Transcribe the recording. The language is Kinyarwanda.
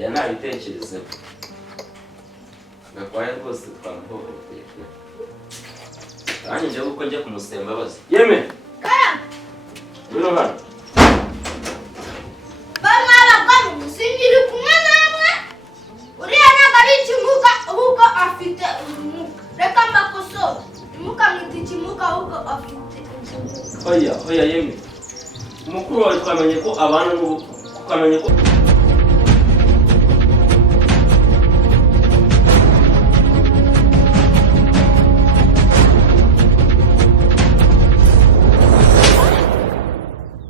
aya ntabitekereze gakwaye rwose twamuhohoteye kandi njye uko njye kumusemba bazi yeme bino hano bamwaba kwa musingiri kumwe namwe uriya ntabwo ari ikimuga ahubwo afite ubumuga reka mbakosora ntimukamwita ikimuga ahubwo afite ubumuga oya yeme umukuru wawe twamenye ko abana n'ubu twamenye ko